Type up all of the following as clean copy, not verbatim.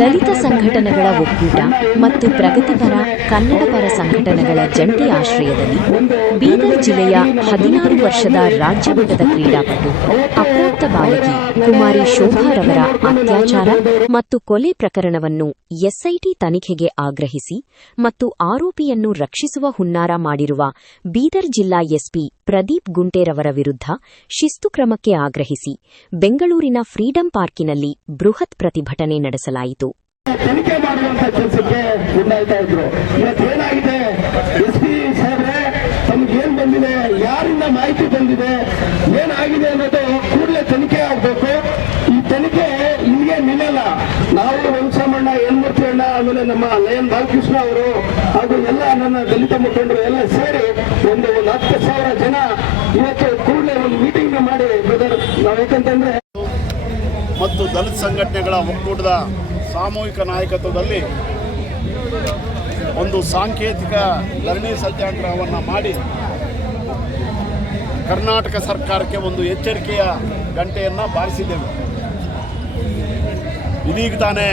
ದಲಿತ ಸಂಘಟನೆಗಳ ಒಕ್ಕೂಟ ಮತ್ತು ಪ್ರಗತಿಪರ ಕನ್ನಡಪರ ಸಂಘಟನೆಗಳ ಜಂಟಿ ಆಶ್ರಯದಲ್ಲಿ ಬೀದರ್ ಜಿಲ್ಲೆಯ 16 ವರ್ಷದ ರಾಜ್ಯಮಟ್ಟದ ಕ್ರೀಡಾಪಟು ಅಪ್ರಾಪ್ತ ಬಾಲಕಿ ಕುಮಾರಿ ಶೋಭಾರವರ ಅತ್ಯಾಚಾರ ಮತ್ತು ಕೊಲೆ ಪ್ರಕರಣವನ್ನು ಎಸ್ಐಟಿ ತನಿಖೆಗೆ ಆಗ್ರಹಿಸಿ ಮತ್ತು ಆರೋಪಿಯನ್ನು ರಕ್ಷಿಸುವ ಹುನ್ನಾರ ಮಾಡಿರುವ ಬೀದರ್ ಜಿಲ್ಲಾ ಎಸ್ಪಿ ಪ್ರದೀಪ್ ಗುಂಟೇರವರ ವಿರುದ್ಧ ಶಿಸ್ತು ಕ್ರಮಕ್ಕೆ ಆಗ್ರಹಿಸಿ ಬೆಂಗಳೂರಿನ ಫ್ರೀಡಂ ಪಾರ್ಕಿನಲ್ಲಿ ಬೃಹತ್ ಪ್ರತಿಭಟನೆ ನಡೆಸಲಾಯಿತು. ತನಿಖೆ ಮಾಡುವಂತ ಕೆಲಸಕ್ಕೆ ಮುಂದಾಯ್ತಾ ಇದ್ರು. ಇವತ್ತೇನಾಗಿದೆ, ಎಸ್ಪಿ ಸಾಹೇಬ್ರೆ ತಮ್ಗೇನ್ ಬಂದಿದೆ, ಯಾರಿಂದ ಮಾಹಿತಿ ಬಂದಿದೆ, ಏನಾಗಿದೆ ಅನ್ನೋದು ಕೂಡಲೇ ತನಿಖೆ ಆಗಬೇಕು. ಈ ತನಿಖೆ ಇಲ್ಲಿಗೆ ನಿಲ್ಲಲ್ಲ. ನಾವು ವಂಶಮಣ್ಣ, ಯನ್ಮೂರ್ತಿ ಅಣ್ಣ, ಆಮೇಲೆ ನಮ್ಮ ಲಯನ್ ಬಾಲಕೃಷ್ಣ ಅವರು ಹಾಗೂ ಎಲ್ಲ ನನ್ನ ದಲಿತ ಮುಖಂಡರು ಎಲ್ಲ ಸೇರಿ ಒಂದು 10,000 ಜನ ಇವತ್ತು ಕೂಡಲೇ ಒಂದು ಮೀಟಿಂಗ್ ಮಾಡಿ ಬ್ರದರ್, ನಾವು ಯಾಕಂತಂದ್ರೆ ಮತ್ತು ದಲಿತ ಸಂಘಟನೆಗಳ ಒಕ್ಕೂಟದ ಸಾಮೂಹಿಕ ನಾಯಕತ್ವದಲ್ಲಿ ಒಂದು ಸಾಂಕೇತಿಕ ಧರಣಿ ಸತ್ಯಾಗ್ರಹವನ್ನು ಮಾಡಿ ಕರ್ನಾಟಕ ಸರ್ಕಾರಕ್ಕೆ ಒಂದು ಎಚ್ಚರಿಕೆಯ ಗಂಟೆಯನ್ನು ಬಾರಿಸಿದ್ದೆವು. ಇದೀಗ ತಾನೇ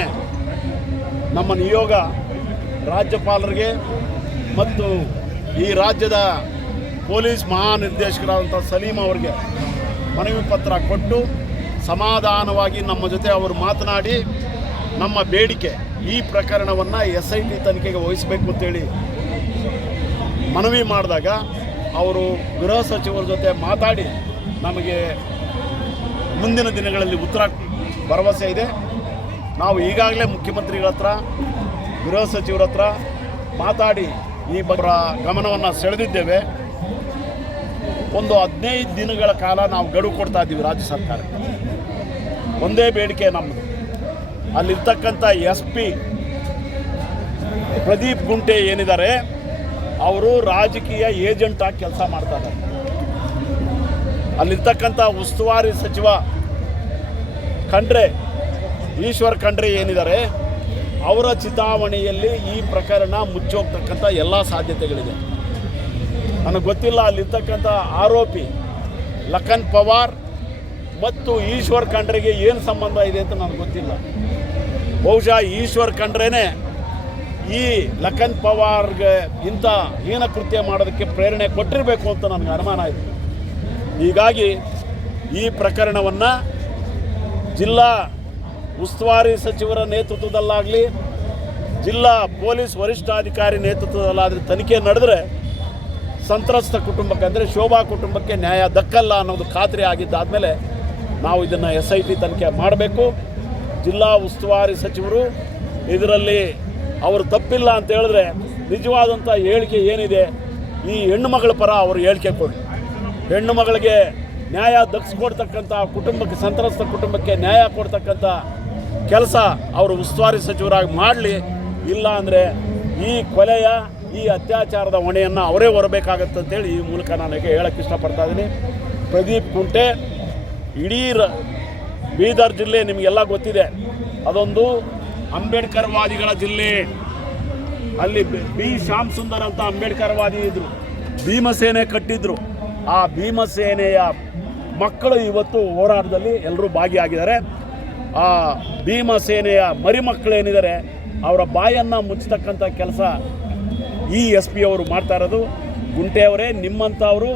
ನಮ್ಮ ನಿಯೋಗ ರಾಜ್ಯಪಾಲರಿಗೆ ಮತ್ತು ಈ ರಾಜ್ಯದ ಪೊಲೀಸ್ ಮಹಾನಿರ್ದೇಶಕರಾದಂಥ ಸಲೀಂ ಅವರಿಗೆ ಮನವಿ ಪತ್ರ ಕೊಟ್ಟು ಸಮಾಧಾನವಾಗಿ ನಮ್ಮ ಜೊತೆ ಅವರು ಮಾತನಾಡಿ ನಮ್ಮ ಬೇಡಿಕೆ ಈ ಪ್ರಕರಣವನ್ನು SIT ತನಿಖೆಗೆ ವಹಿಸಬೇಕು ಅಂತೇಳಿ ಮನವಿ ಮಾಡಿದಾಗ ಅವರು ಗೃಹ ಸಚಿವರ ಜೊತೆ ಮಾತಾಡಿ ನಮಗೆ ಮುಂದಿನ ದಿನಗಳಲ್ಲಿ ಉತ್ತರ ಭರವಸೆ ಇದೆ. ನಾವು ಈಗಾಗಲೇ ಮುಖ್ಯಮಂತ್ರಿಗಳ ಹತ್ರ, ಗೃಹ ಸಚಿವರ ಹತ್ರ ಮಾತಾಡಿ ಈ ಬಗ್ಗೆ ಗಮನವನ್ನು ಸೆಳೆದಿದ್ದೇವೆ. ಒಂದು 15 ದಿನಗಳ ಕಾಲ ನಾವು ಗಡುವು ಕೊಡ್ತಾ ಇದ್ದೀವಿ ರಾಜ್ಯ ಸರ್ಕಾರಕ್ಕೆ. ಒಂದೇ ಬೇಡಿಕೆ ನಮ್ಮದು, ಅಲ್ಲಿರ್ತಕ್ಕಂಥ SP ಪ್ರದೀಪ್ ಗುಂಟೆ ಏನಿದ್ದಾರೆ ಅವರು ರಾಜಕೀಯ ಏಜೆಂಟ್ ಆಗಿ ಕೆಲಸ ಮಾಡ್ತಾ ಇದ್ದಾರೆ. ಅಲ್ಲಿರ್ತಕ್ಕಂಥ ಉಸ್ತುವಾರಿ ಸಚಿವ ಈಶ್ವರ್ ಖಂಡ್ರೆ ಏನಿದ್ದಾರೆ ಅವರ ಚಿತಾವಣೆಯಲ್ಲಿ ಈ ಪ್ರಕರಣ ಮುಚ್ಚೋಗ್ತಕ್ಕಂಥ ಎಲ್ಲ ಸಾಧ್ಯತೆಗಳಿದೆ. ನನಗೆ ಗೊತ್ತಿಲ್ಲ ಅಲ್ಲಿರ್ತಕ್ಕಂಥ ಆರೋಪಿ ಲಖನ್ ಪವಾರ್ ಮತ್ತು ಈಶ್ವರ್ ಖಂಡ್ರೆಗೆ ಏನು ಸಂಬಂಧ ಇದೆ ಅಂತ ನನಗೆ ಗೊತ್ತಿಲ್ಲ. ಬಹುಶಃ ಈಶ್ವರ್ ಖಂಡ್ರೆನೇ ಈ ಲಖನ್ ಪವಾರ್ಗೆ ಇಂಥ ಹೀನ ಕೃತ್ಯ ಮಾಡೋದಕ್ಕೆ ಪ್ರೇರಣೆ ಕೊಟ್ಟಿರಬೇಕು ಅಂತ ನನಗೆ ಅನುಮಾನ ಇದೆ. ಹೀಗಾಗಿ ಈ ಪ್ರಕರಣವನ್ನು ಜಿಲ್ಲಾ ಉಸ್ತುವಾರಿ ಸಚಿವರ ನೇತೃತ್ವದಲ್ಲಾಗಲಿ, ಜಿಲ್ಲಾ ಪೊಲೀಸ್ ವರಿಷ್ಠಾಧಿಕಾರಿ ನೇತೃತ್ವದಲ್ಲಾದರೆ ತನಿಖೆ ನಡೆದರೆ ಸಂತ್ರಸ್ತ ಕುಟುಂಬಕ್ಕೆ, ಅಂದರೆ ಶೋಭಾ ಕುಟುಂಬಕ್ಕೆ ನ್ಯಾಯ ದಕ್ಕಲ್ಲ ಅನ್ನೋದು ಖಾತ್ರಿ ಆಗಿದ್ದಾದಮೇಲೆ ನಾವು ಇದನ್ನು SIT ತನಿಖೆ ಮಾಡಬೇಕು. ಜಿಲ್ಲಾ ಉಸ್ತುವಾರಿ ಸಚಿವರು ಇದರಲ್ಲಿ ಅವರು ತಪ್ಪಿಲ್ಲ ಅಂತ ಹೇಳಿದ್ರೆ ನಿಜವಾದಂಥ ಹೇಳಿಕೆ ಏನಿದೆ, ಈ ಹೆಣ್ಣು ಮಗಳ ಪರ ಅವರು ಹೇಳಿಕೆ ಕೊಡಿ. ಹೆಣ್ಣು ಮಗಳಿಗೆ ನ್ಯಾಯ ದಕ್ಕಿಸ್ಕೊಡ್ತಕ್ಕಂಥ ಕುಟುಂಬಕ್ಕೆ, ಸಂತ್ರಸ್ತ ಕುಟುಂಬಕ್ಕೆ ನ್ಯಾಯ ಕೊಡ್ತಕ್ಕಂಥ ಕೆಲಸ ಅವರು ಉಸ್ತುವಾರಿ ಸಚಿವರಾಗಿ ಮಾಡಲಿ. ಇಲ್ಲ ಅಂದರೆ ಈ ಕೊಲೆಯ, ಈ ಅತ್ಯಾಚಾರದ ಹೊಣೆಯನ್ನು ಅವರೇ ಹೊರಬೇಕಾಗತ್ತೆ ಅಂತೇಳಿ ಈ ಮೂಲಕ ನನಗೆ ಹೇಳೋಕ್ಕೆ ಇಷ್ಟಪಡ್ತಾ ಇದ್ದೀನಿ. ಪ್ರದೀಪ್ ಗುಂಟೆ ಇಡೀ ಬೀದರ್ ಜಿಲ್ಲೆ ನಿಮಗೆಲ್ಲ ಗೊತ್ತಿದೆ, ಅದೊಂದು ಅಂಬೇಡ್ಕರ್ ವಾದಿಗಳ ಜಿಲ್ಲೆ. ಅಲ್ಲಿ ಬಿ ಶ್ಯಾಮ್ ಸುಂದರ್ ಅಂತ ಅಂಬೇಡ್ಕರ್ ವಾದಿ ಇದ್ದರು, ಭೀಮಸೇನೆ ಕಟ್ಟಿದ್ರು. ಆ ಭೀಮಸೇನೆಯ ಮಕ್ಕಳು ಇವತ್ತು ಹೋರಾಟದಲ್ಲಿ ಎಲ್ಲರೂ ಭಾಗಿಯಾಗಿದ್ದಾರೆ. ಆ ಭೀಮಸೇನೆಯ ಮರಿಮಕ್ಕಳೇನಿದ್ದಾರೆ ಅವರ ಬಾಯನ್ನು ಮುಚ್ಚತಕ್ಕಂಥ ಕೆಲಸ ಈ SP ಅವರು ಮಾಡ್ತಾ ಇರೋದು. ಗುಂಟೆಯವರೇ, ನಿಮ್ಮಂಥವರು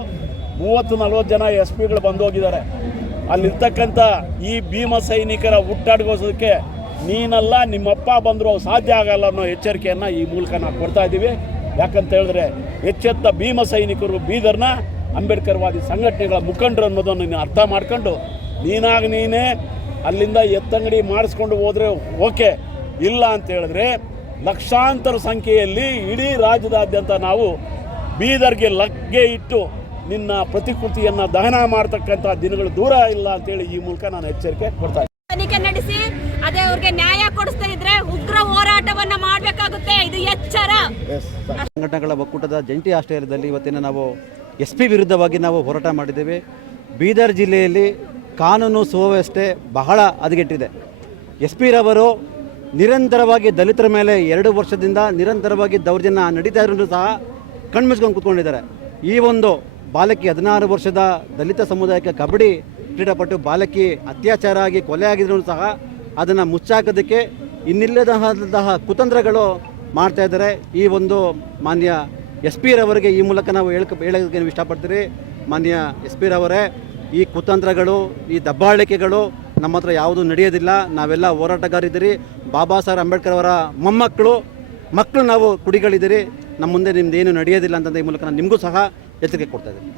30-40 ಜನ SPಗಳು ಬಂದೋಗಿದ್ದಾರೆ. ಅಲ್ಲಿರ್ತಕ್ಕಂಥ ಈ ಭೀಮ ಸೈನಿಕರ ಹುಟ್ಟಾಡ್ಗೋಸೋದಕ್ಕೆ ನೀನಲ್ಲ ನಿಮ್ಮಪ್ಪ ಬಂದರೂ ಸಾಧ್ಯ ಆಗಲ್ಲ ಅನ್ನೋ ಎಚ್ಚರಿಕೆಯನ್ನು ಈ ಮೂಲಕ ನಾವು ಕೊಡ್ತಾ ಇದ್ದೀವಿ. ಯಾಕಂತ ಹೇಳಿದ್ರೆ ಎಚ್ಚೆತ್ತ ಭೀಮ ಸೈನಿಕರು ಬೀದರ್ನ ಅಂಬೇಡ್ಕರ್ವಾದಿ ಸಂಘಟನೆಗಳ ಮುಖಂಡರು ಅನ್ನೋದನ್ನು ನೀನು ಅರ್ಥ ಮಾಡ್ಕೊಂಡು ನೀನೇ ಅಲ್ಲಿಂದ ಎತ್ತಂಗಡಿ ಮಾಡಿಸ್ಕೊಂಡು ಹೋದರೆ ಓಕೆ, ಇಲ್ಲ ಅಂತ ಹೇಳಿದ್ರೆ ಲಕ್ಷಾಂತರ ಸಂಖ್ಯೆಯಲ್ಲಿ ಇಡೀ ರಾಜ್ಯದಾದ್ಯಂತ ನಾವು ಬೀದರ್ಗೆ ಲಗ್ಗೆ ಇಟ್ಟು ನಿನ್ನ ಪ್ರತಿಕೃತಿಯನ್ನು ದಹನ ಮಾಡ್ತಕ್ಕಂಥ ದಿನಗಳು ದೂರ ಇಲ್ಲ ಅಂತೇಳಿ ಈ ಮೂಲಕ ನಾನು ಎಚ್ಚರಿಕೆ ಕೊಡ್ತಾ ಇದ್ದೀನಿ. ತನಿಖೆ ನಡೆಸಿ ಅದೇ ಅವ್ರಿಗೆ ನ್ಯಾಯ ಕೊಡಿಸ್ತಾ ಇದ್ರೆ ಉಗ್ರ ಹೋರಾಟವನ್ನ ಮಾಡಬೇಕಾಗುತ್ತೆ. ಇದು ಎಚ್ಚರ. ಸಂಘಟನೆಗಳ ಒಕ್ಕೂಟದ ಜಂಟಿ ಆಶ್ರಯದಲ್ಲಿ ಇವತ್ತಿನ ನಾವು SP ವಿರುದ್ಧವಾಗಿ ನಾವು ಹೋರಾಟ ಮಾಡಿದ್ದೇವೆ. ಬೀದರ್ ಜಿಲ್ಲೆಯಲ್ಲಿ ಕಾನೂನು ಸುವ್ಯವಸ್ಥೆ ಬಹಳ ಹದಗೆಟ್ಟಿದೆ. SP ರವರು ನಿರಂತರವಾಗಿ ದಲಿತರ ಮೇಲೆ 2 ವರ್ಷದಿಂದ ನಿರಂತರವಾಗಿ ದೌರ್ಜನ್ಯ ನಡೀತಾ ಇರೋದು ಸಹ ಕಣ್ಮುಚ್ಕೊಂಡು ಕೂತ್ಕೊಂಡಿದ್ದಾರೆ. ಈ ಒಂದು ಬಾಲಕಿ 16 ವರ್ಷದ ದಲಿತ ಸಮುದಾಯಕ್ಕೆ ಕಬಡ್ಡಿ ಕ್ರೀಡಾಪಟು ಬಾಲಕಿ ಅತ್ಯಾಚಾರ ಆಗಿ ಕೊಲೆ ಆಗಿದ್ರು ಸಹ ಅದನ್ನು ಮುಚ್ಚಾಕೋದಕ್ಕೆ ಇನ್ನಿಲ್ಲದಂತಹ ಕುತಂತ್ರಗಳು ಮಾಡ್ತಾ ಇದ್ದಾರೆ. ಈ ಒಂದು ಮಾನ್ಯ ಎಸ್ ಪಿ ರವರಿಗೆ ಈ ಮೂಲಕ ನಾವು ಹೇಳೋದಕ್ಕೆ ನಾವು ಇಷ್ಟಪಡ್ತೀರಿ. ಮಾನ್ಯ ಎಸ್ ಪಿ ರವರೇ, ಈ ಕುತಂತ್ರಗಳು, ಈ ದಬ್ಬಾಳಿಕೆಗಳು ನಮ್ಮ ಹತ್ರ ಯಾವುದೂ ನಡೆಯೋದಿಲ್ಲ. ನಾವೆಲ್ಲ ಹೋರಾಟಗಾರಿದ್ದೀರಿ. ಬಾಬಾ ಸಾಹೇಬ್ ಅಂಬೇಡ್ಕರ್ ಅವರ ಮಕ್ಕಳು ನಾವು ಕುಡಿಗಳಿದ್ದೀರಿ. ನಮ್ಮ ಮುಂದೆ ನಿಮ್ದೇನು ನಡೆಯೋದಿಲ್ಲ ಅಂತಂದು ಈ ಮೂಲಕ ನಾನು ನಿಮಗೂ ಸಹ ಎಚ್ಚರಿಕೆ ಕೊಡ್ತಾ ಇದ್ದೀನಿ.